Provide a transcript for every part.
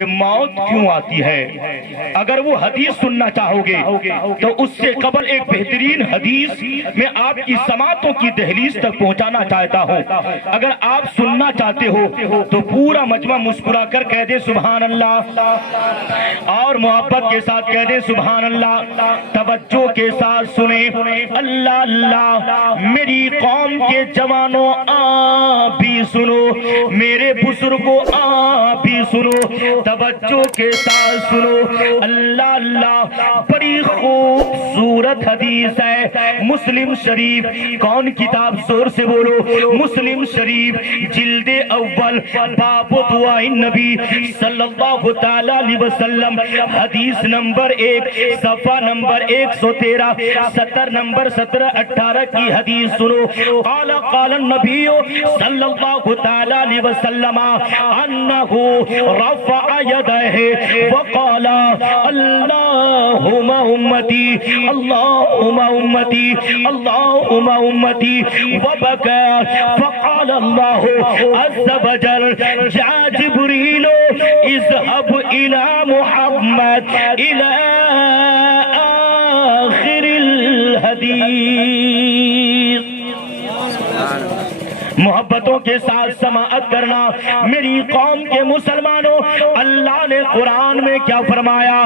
کہ موت کیوں آتی ہے۔ اگر وہ حدیث سننا چاہو گے تو اس سے قبل ایک بہترین حدیث میں آپ کی سماعتوں کی دہلیز تک پہنچانا چاہتا ہوں۔ اگر آپ سننا چاہتے ہو تو پورا مجمع مسکرا کر کہہ دے سبحان اللہ، اور محبت کے ساتھ کہہ دے سبحان اللہ۔ توجہ کے ساتھ سنیں، اللہ اللہ، میری قوم کے جوانوں آپ بھی سنو، میرے بزرگوں آپ بھی سنو، توجہ کے ساتھ سنو، اللہ اللہ۔ بڑی خوبصورت حدیث ہے، مسلم شریف۔ کون کتاب؟ زور سے بولو، مسلم شریف جلد اول، باب دعائے نبی صلی اللہ تعالی علیہ وسلم، حدیث نمبر 1، صفحہ نمبر 113، سطر نمبر 17-18 کی حدیث سنو۔ قال قال النبی صلی اللہ تعالی علیہ وسلم انہ رفع يديه وقال اللهم امتي اللهم امتي اللهم امتي وبكى، فقال الله عز وجل يا جبريل اذهب الى محمد الى آخر الحديث۔ محبتوں کے ساتھ سماعت کرنا میری قوم کے مسلمانوں، اللہ نے قرآن میں کیا فرمایا؟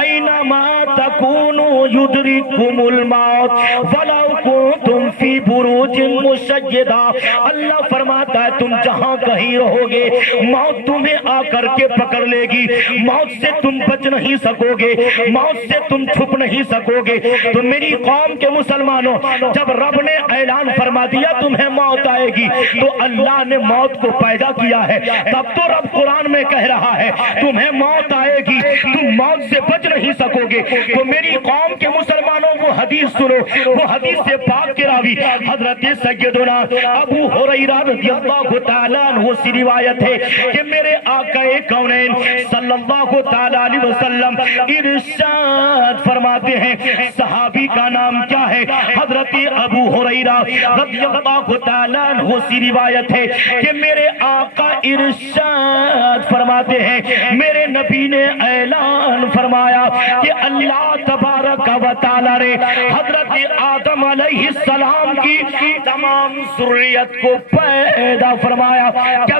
اینما تکونوا یدرککم الموت ولو کنتم فی بروج مشیدہ۔ اللہ فرماتا ہے تم جہاں کہیں رہو گے موت تمہیں آ کر کے پکڑ لے گی، موت سے تم بچ نہیں سکو گے، موت سے تم چھپ نہیں سکو گے۔ تو میری قوم کے مسلمانوں، جب رب نے اعلان فرما دیا تمہیں موت آئے گی تو اللہ نے موت کو پیدا کیا ہے، تب تو رب قرآن میں کہہ رہا ہے تمہیں موت آئے گی، تم موت سے بچ نہیں سکو گے۔ تو میری قوم کے مسلمانوں وہ حدیث سنو، وہ حدیث سے پاک کے راوی حضرت سیدنا ابو ہریرہ رضی اللہ تعالیٰ عنہ سے روایت ہے کہ میرے آقا کونین صلی اللہ تعالیٰ علیہ وسلم ارشاد فرماتے ہیں، صحابی کا نام کیا ہے؟ حضرت ابو ہریرہ رضی اللہ تعالیٰ عنہ سے روایت ہے کہ میرے آقا ارشاد فرماتے ہیں، میرے نبی نے اعلان فرمایا کہ اللہ تبارک و تعالی نے حضرت آدم علیہ السلام کی تمام ذریت کو پیدا فرمایا۔ کیا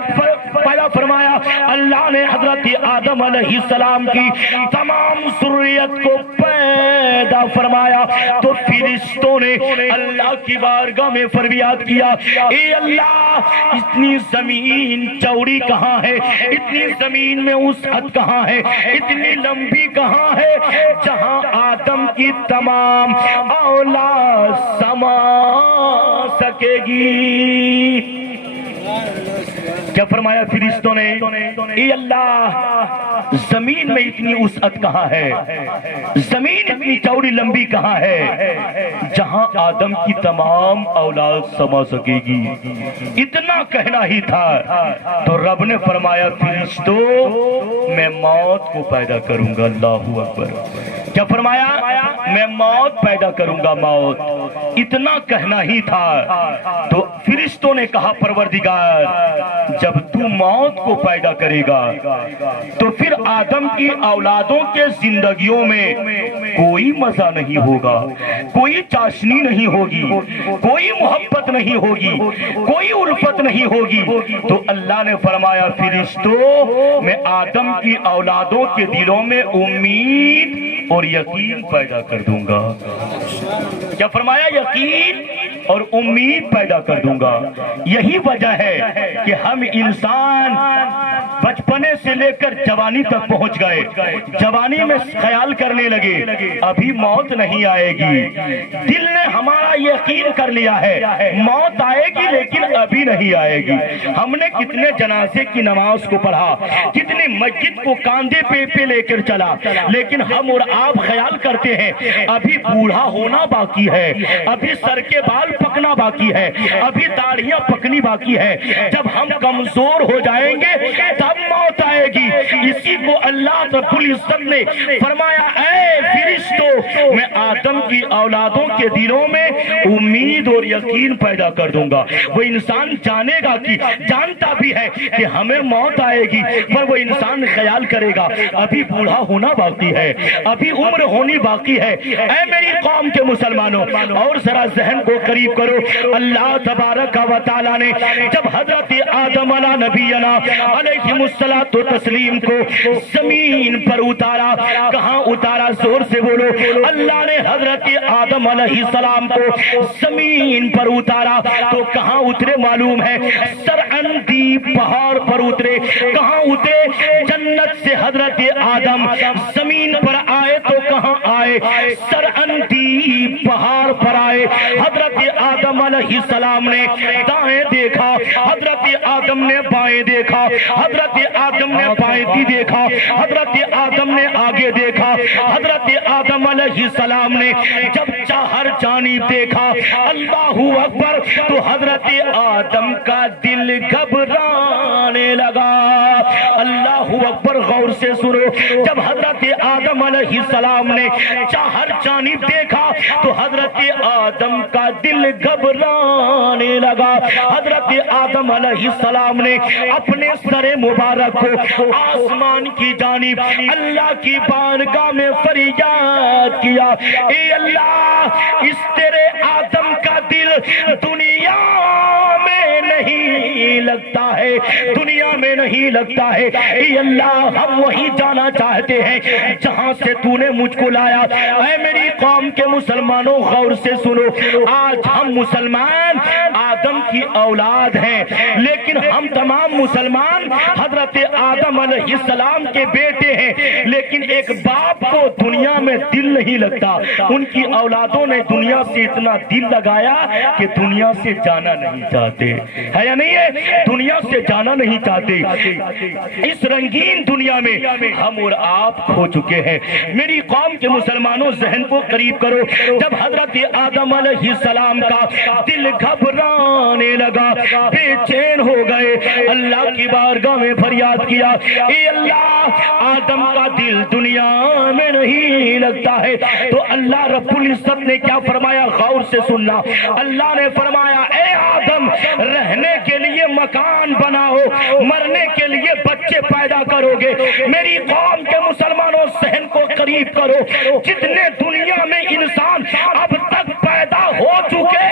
پیدا فرمایا؟ اللہ نے حضرت آدم علیہ السلام کی تمام ذریت کو پیدا فرمایا۔ تو فرشتوں نے اللہ کی بارگاہ میں فریاد کیا، اے اللہ اتنی زمین چوڑی کہاں ہے، اتنی زمین میں وسعت کہاں ہے، اتنی لمبی کہاں ہے جہاں آدم کی تمام اولاد سما سکے گی۔ کیا فرمایا فرشتوں نے؟ اے اللہ زمین میں اتنی وسعت کہاں ہے، زمین اتنی چوڑی لمبی کہاں ہے جہاں آدم کی تمام اولاد سما سکے گی۔ اتنا کہنا ہی تھا تو رب نے فرمایا فرشتوں میں موت کو پیدا کروں گا۔ اللہ اکبر۔ کیا فرمایا؟ میں موت پیدا کروں گا، موت۔ اتنا کہنا ہی تھا تو فرشتوں نے کہا پروردگار جب تو موت کو پیدا کرے گا تو پھر آدم کی اولادوں کے زندگیوں میں کوئی مزہ نہیں ہوگا، کوئی چاشنی نہیں ہوگی، کوئی محبت نہیں ہوگی، کوئی الفت نہیں ہوگی۔ تو اللہ نے فرمایا فرشتوں میں آدم کی اولادوں کے دلوں میں امید اور یقین پیدا کر دوں گا۔ کیا فرمایا؟ یقین اور امید پیدا کر دوں گا۔ یہی وجہ ہے کہ ہم انسان بچپنے سے لے کر جوانی تک پہنچ گئے، جوانی میں خیال کرنے لگے ابھی موت نہیں آئے گی۔ دل نے ہمارا یقین کر لیا ہے موت آئے گی لیکن ابھی نہیں آئے گی۔ ہم نے کتنے جنازے کی نماز کو پڑھا، کتنے مسجد کو کاندھے پہ لے کر چلا، لیکن ہم اور آپ خیال کرتے ہیں ابھی بوڑھا ہونا باقی ہے، ابھی سر کے بال پکنا باقی ہے، ابھی داڑھیاں پکنی باقی ہے۔ جب ہم کمزور ہو جائیں گے تب اب موت آئے گی۔ اسی کو اللہ رب العزت نے فرمایا اے فرشتوں میں آدم کی اولادوں کے دلوں میں امید اور یقین پیدا کر دوں گا۔ وہ انسان جانے گا کہ جانتا بھی ہے کہ ہمیں موت آئے گی، پر وہ انسان خیال کرے گا ابھی بوڑھا ہونا باقی ہے، ابھی عمر ہونی باقی ہے۔ اے میری قوم کے مسلمانوں، اور ذرا ذہن کو قریب کرو، اللہ تبارک و تعالیٰ نے جب حضرت آدم علیہ نبینا علیہ الصلوۃ والتسلیم کو زمین پر اتارا، کہاں اتارا؟ زور سے بولو۔ اللہ نے حضرت آدم علیہ السلام کو زمین پر اتارا تو کہاں اترے معلوم ہے؟ سرعندی پہاڑ پر اترے۔ کہاں اترے؟ جنت سے حضرت آدم زمین پر آئے تو کہاں آئے؟ سرعندی پہاڑ پر آئے۔ حضرت آدم علیہ السلام نے دائیں دیکھا، حضرت آدم نے بائیں دیکھا، حضرت آدم نے بائیں دیکھا، حضرت آدم نے آگے دیکھا۔ حضرت آدم علیہ السلام نے جب چہر جانب دیکھا، اللہ اکبر، تو حضرت آدم کا دل گھبرانے لگا۔ اللہ اکبر، غور سے سنو۔ جب حضرت آدم علیہ السلام نے چہر جانب دیکھا تو حضرت آدم کا دل گھبرانے لگا۔ حضرت آدم علیہ السلام نے اپنے سر مبارک کو آسمان کی جانب اللہ کی بارگاہ میں فریاد کیا، اے اللہ، اس تیرے آدم کا دل دنیا میں نہیں لگتا ہے، دنیا میں نہیں لگتا ہے۔ اے اللہ، ہم وہی جانا چاہتے ہیں جہاں سے تو نے مجھ کو لایا۔ اے میری قوم کے مسلمانوں، غور سے سنو، آج ہم مسلمان آدم کی اولاد ہیں، لیکن ہم تمام مسلمان حضرت آدم علیہ السلام کے بیٹے ہیں، لیکن ایک باپ کو دنیا میں دل نہیں لگتا۔ ان کی اولادوں نے دنیا سے اتنا دل لگایا کہ دنیا سے جانا نہیں چاہتے، ہے یا نہیں ہے؟ دنیا سے جانا نہیں چاہتے۔ اس رنگین دنیا میں ہم اور آپ کھو چکے ہیں۔ میری قوم کے مسلمانوں، ذہن کو قریب کرو۔ جب حضرت آدم علیہ السلام کا دل گھبرانے لگا، بے چین ہو گئے، اللہ کی بارگاہ میں فریاد کیا، اے اللہ، آدم کا دل دنیا میں نہیں لگتا ہے۔ تو اللہ رب العزت نے کیا فرمایا؟ غور سے سننا۔ اللہ نے فرمایا اے آدم، رہنے کے لیے مکان بناؤ، مرنے کے لیے بچے پیدا کرو گے۔ میری قوم کے مسلمانوں، ذہن کو قریب کرو، جتنے دنیا میں انسان اب تک پیدا ہو چکے،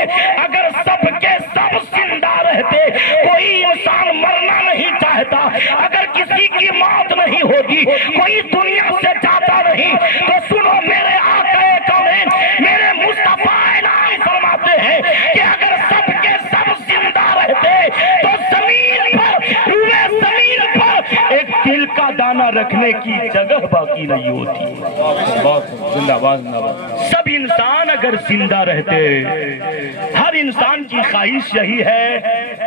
اگر سب کے سب زندہ رہتے، کوئی انسان مرنا نہیں چاہتا، اگر کسی کی موت نہیں ہوگی، کوئی دنیا سے جاتا نہیں، تو سنو، میرے آقا کونین میرے مصطفیٰ اعلان فرماتے ہیں کہ اگر سب کے سب زندہ رہتے تو زمین پر، روئے زمین پر ایک دل کا دانہ رکھنے کی جگہ باقی نہیں ہوتی۔ سب انسان اگر زندہ رہتے، ہر انسان کی خواہش یہی ہے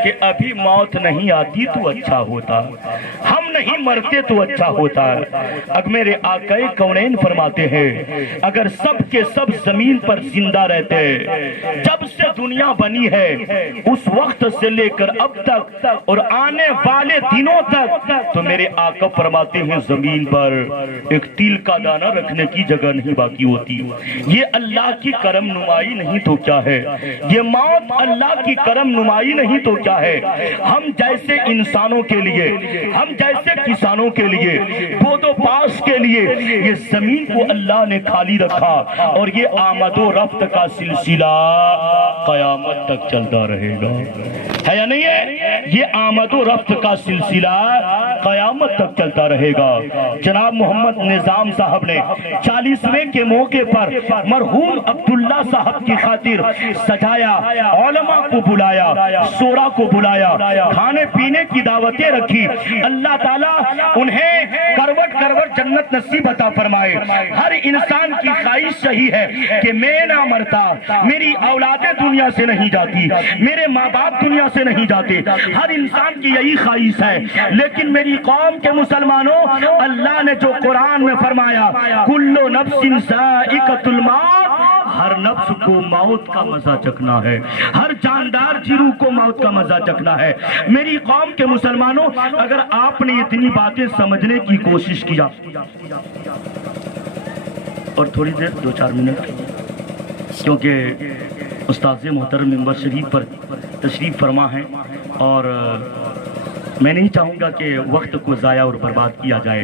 کہ ابھی موت نہیں آتی تو اچھا ہوتا، ہم نہیں مرتے تو اچھا ہوتا۔ اگر میرے آقا کونین فرماتے ہیں اگر سب کے سب زمین پر زندہ رہتے، جب سے دنیا بنی ہے اس وقت سے لے کر اب تک اور آنے والے دنوں تک، تو میرے آقا فرماتے ہیں زمین پر ایک تیل کا دانہ رکھنے کی جگہ نہیں باقی ہوتی۔ یہ اللہ کی کرم نمائی نہیں تو کیا ہے؟ یہ موت اللہ کی کرم نمائی نہیں تو کیا ہے؟ ہم جیسے انسانوں کے لیے، ہم جیسے کسانوں کے لیے، بود و پاس کے لیے یہ زمین کو اللہ نے خالی رکھا، اور یہ آمد و رفت کا سلسلہ قیامت تک چلتا رہے گا، ہے یا نہیں ہے؟ یہ آمد و رفت کا سلسلہ قیامت تک چلتا رہے گا۔ جناب محمد نظام صاحب نے 40ویں کے موقع پر مرحوم عبداللہ صاحب کی خاطر سجایا، علماء کو بلایا، شورا کو بلایا، کھانے پینے کی دعوتیں رکھی۔ اللہ تعالیٰ انہیں کروٹ کروٹ جنت نصیب عطا فرمائے۔ ہر انسان کی خواہش یہی ہے کہ میں نہ مرتا، میری اولادیں دنیا سے نہیں جاتی، میرے ماں باپ دنیا سے نہیں جاتے، ہر انسان کی یہی خواہش ہے۔ لیکن میری قوم کے مسلمانوں، اللہ نے جو قرآن میں فرمایا کل نفس ذائقۃ الموت، ہر نفس کو موت کا مزہ چکھنا ہے، ہر جاندار جیرو کو موت کا مزہ چکھنا ہے۔ میری قوم کے مسلمانوں، اگر آپ نے اتنی باتیں سمجھنے کی کوشش کیا، اور تھوڑی دیر 2-4 منٹ، کیونکہ استاذ محترم منبر شریف پر تشریف فرما ہے اور میں نہیں چاہوں گا کہ وقت کو ضائع اور برباد کیا جائے۔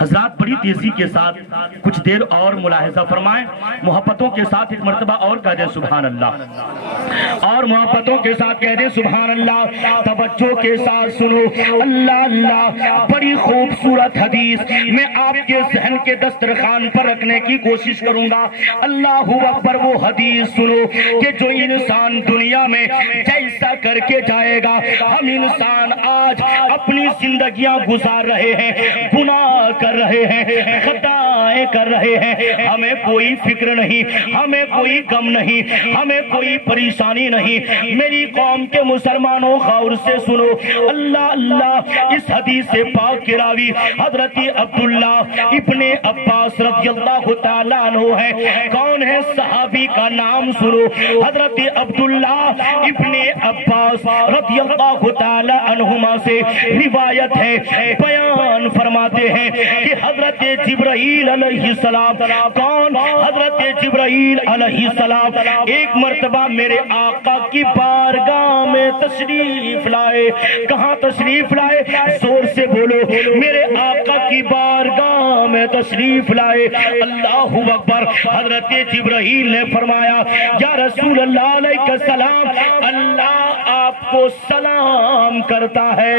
حضرات بڑی تیزی کے ساتھ کچھ دیر اور ملاحظہ فرمائیں، محبتوں کے ساتھ ایک مرتبہ اور کہہ دیں سبحان اللہ، اور محبتوں کے ساتھ کہہ دیں سبحان اللہ۔ توجہ کے ساتھ سنو، اللہ اللہ، بڑی خوبصورت حدیث میں آپ کے ذہن کے دسترخوان پر رکھنے کی کوشش کروں گا۔ اللہ اکبر، وہ حدیث سنو کہ جو انسان دنیا میں جیسا کر کے جائے گا، ہم انسان آج اپنی زندگیاں گزار رہے ہیں، گناہ کر رہے ہیں، خطائیں کر رہے ہیں، ہمیں کوئی فکر نہیں، ہمیں کوئی غم نہیں، ہمیں کوئی پریشانی نہیں۔ میری قوم کے مسلمانوں غور سے سنو، اللہ اللہ، اس حدیث پاک کے راوی حضرت عبداللہ ابن عباس رضی اللہ تعالیٰ عنہ ہے۔ کون ہے صحابی کا نام سنو، حضرت عبداللہ ابن عباس رضی اللہ تعالیٰ عنہما سے روایت ہے، بیان فرماتے ہیں کہ حضرت جبرائیل علیہ السلام، کون؟ حضرت جبرائیل علیہ السلام ایک مرتبہ میرے آقا کی بارگاہ میں تشریف لائے۔ کہاں تشریف لائے؟ زور سے بولو، میرے آقا کی بارگاہ میں تشریف لائے۔ اللہ اکبر، حضرت جبرائیل نے فرمایا یا رسول اللہ علیہ السلام، اللہ آپ کو سلام کرتا ہے۔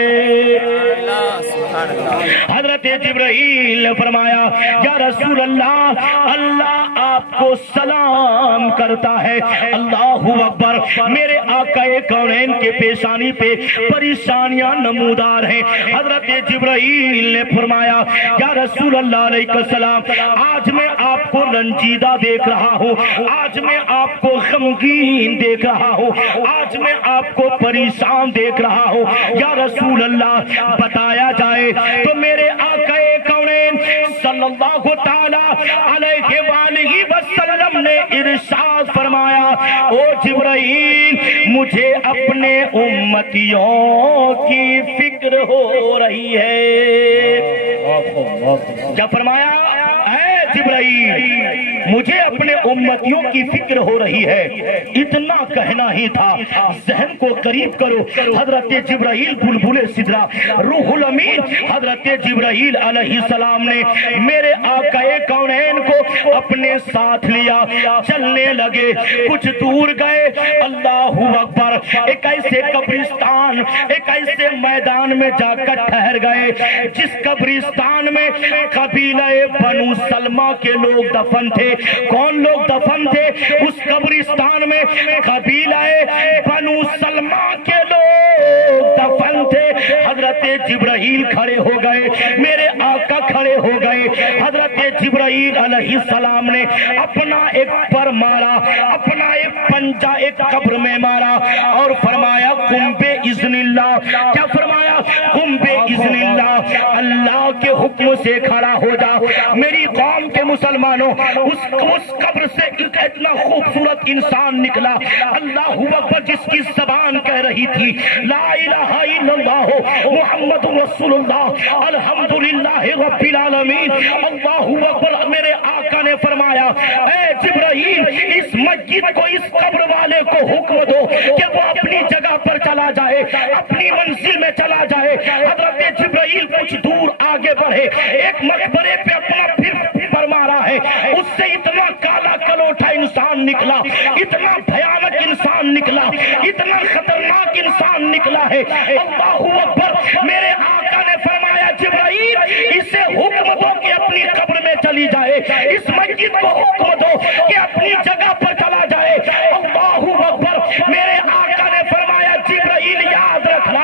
حضرت جبرائیل نے فرمایا یا رسول اللہ، اللہ آپ کو سلام کرتا ہے۔ اللہ اکبر، میرے آقا کونین کے پیشانی پہ پریشانیاں نمودار ہیں۔ حضرت جبرائیل نے فرمایا یا رسول اللہ علیہ السلام، آج میں آپ کو رنجیدہ دیکھ رہا ہوں، آج میں آپ کو غمگین دیکھ رہا ہوں، آج میں آپ کو پریشان دیکھ رہا ہوں۔ یا رسول اللہ بتایا جائے تو میرے آقا کونین صلی اللہ تعالی علیہ وآلہ وسلم نے ارشاد فرمایا، او جبرائیل، مجھے اپنے امتیوں کی فکر ہو رہی ہے۔ کیا فرمایا؟ اے جبرائیل، مجھے اپنے امتیوں کی فکر ہو رہی ہے۔ اتنا کہنا ہی تھا، ذہن کو قریب کرو، حضرت جبرائیل بلبل سدرا روح الامین حضرت جبرائیل علیہ السلام نے میرے آقا کونین کو اپنے ساتھ لیا، چلنے لگے، کچھ دور گئے، اللہ اکبر، ایک ایسے قبرستان، ایک ایسے میدان میں جا کر ٹھہر گئے جس قبرستان میں قبیلہ بنو سلمہ کے لوگ دفن تھے۔ کون لوگ دفن تھے اس قبرستان میں؟ قبیلہ بنو سلمہ کے لوگ دفن تھے۔ حضرت جبرائیل کھڑے ہو گئے، میرے آقا کھڑے ہو گئے۔ حضرت جبرائیل علیہ السلام نے اپنا ایک پر مارا، اپنا ایک پنجہ ایک قبر میں مارا اور فرمایا قم بِإِذْنِ اللہ۔ کیا فرمایا؟ قم بِإِذْنِ اللہ، اللہ کے حکم سے کھڑا ہو جا۔ میری قوم کے مسلمانوں، اس قبر سے اتنا خوبصورت انسان نکلا، اللہ اکبر، جس کی زبان کہہ رہی تھی لا الہ الا اللہ محمد رسول اللہ الحمدللہ رب العالمین، اللہ اکبر۔ میرے آقا نے فرمایا اے جبرائیل، اس مسجد کو، اس قبر والے کو حکم دو کہ وہ اپنی جگہ پر چلا جائے، اپنی منزل میں چلا جائے۔ حضرت جبرائیل کچھ دور آگے بڑھے، ایک مقبرے پہ اپنا پھر پر مارا ہے، اس سے اتنا کالا کلوٹا انسان نکلا، اتنا بھیانک انسان نکلا، اتنا خطرناک انسان نکلا ہے۔ اللہ اکبر، میرے آقا نے فرمایا جبرائیل، اسے حکم دو کہ اپنی قبر میں چلی جائے، اس مسجد کو حکم دو کہ اپنی جگہ پر چلا جائے۔ اللہ اکبر، میرے آقا نے فرمایا جبرائیل یاد رکھنا،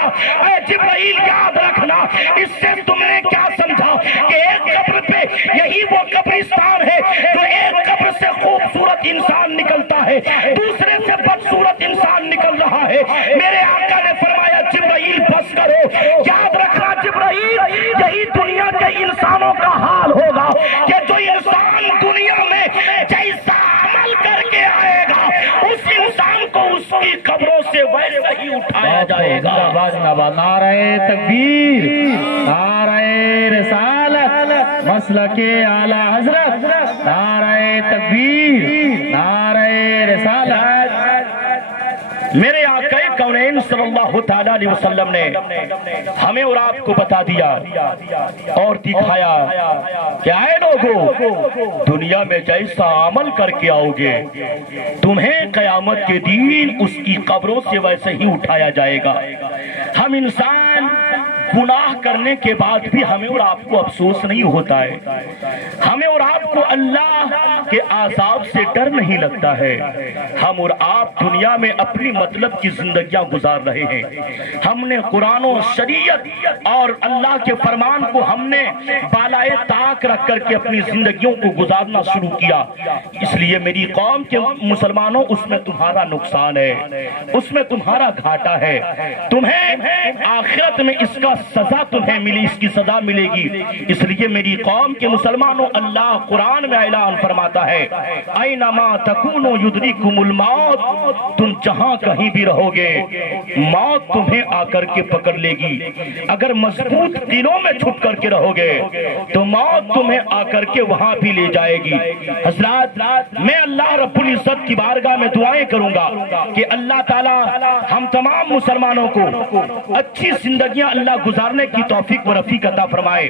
اے جبرائیل یاد رکھنا، اس سے تم نے کیا سمجھا کہ ایک قبر پہ یہی وہ قبرستان ہے جو ایک قبر سے خوبصورت انسان نکلتا ہے، دوسرے سے بدصورت انسان نکل رہا ہے۔ میرے آقا نے فرمایا جبرائیل بس کرو، یاد رکھنا جبرائیل، یہی دنیا کے انسانوں کا حال ہوگا کہ جو انسان دنیا میں جیسا عمل کر کے ہوگا۔ نعرہ تکبیر، نعرہ رسالت، مسلک اعلی حضرت، نعرہ تکبیر، نعرہ رسالت۔ میرے آقا کونین صلی اللہ تعالیٰ علیہ وسلم نے ہمیں اور آپ کو بتا دیا اور دکھایا کہ اے لوگو، دنیا میں جیسا عمل کر کے آؤ گے تمہیں قیامت کے دن اس کی قبروں سے ویسے ہی اٹھایا جائے گا۔ ہم انسان گناہ کرنے کے بعد بھی ہمیں اور آپ کو افسوس نہیں ہوتا ہے، ہمیں اور آپ کو اللہ کے عذاب سے ڈر نہیں لگتا ہے۔ ہم اور آپ دنیا میں اپنی مطلب کی زندگیاں گزار رہے ہیں، ہم نے قرآن و شریعت اور اللہ کے فرمان کو ہم نے بالائے طاق رکھ کر کے اپنی زندگیوں کو گزارنا شروع کیا۔ اس لیے میری قوم کے مسلمانوں، اس میں تمہارا نقصان ہے، اس میں تمہارا گھاٹا ہے، تمہیں آخرت میں اس کا سزا تمہیں ملی، اس کی سزا ملے گی۔ اس لیے میری قوم کے مسلمانوں، اللہ قرآن میں اعلان فرماتا ہے اینما تکونوا یدرککم الموت، تم جہاں کہیں بھی رہو گے موت تمہیں آ کر کے پکڑ لے گی۔ اگر مضبوط قلعوں میں چھپ کر کے رہو گے تو موت تمہیں آ کر کے وہاں بھی لے جائے گی۔ حضرات، میں اللہ رب العزت کی بارگاہ میں دعائیں کروں گا کہ اللہ تعالی ہم تمام مسلمانوں کو اچھی زندگیاں اللہ گزارنے کی توفیق و رفیق عطا فرمائے۔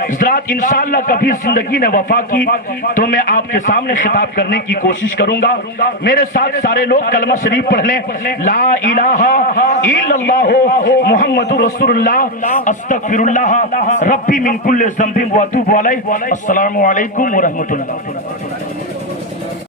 حضرات، انشاءاللہ کبھی زندگی نے وفا کی تو میں آپ کے سامنے خطاب کرنے کی کوشش کروں گا۔ میرے ساتھ سارے لوگ کلمہ شریف پڑھ لیں، لا الہ الا اللہ محمد رسول اللہ استغفر اللہ ربی من کل ذنب و اتوب الیہ۔ السلام علیکم ورحمۃ اللہ۔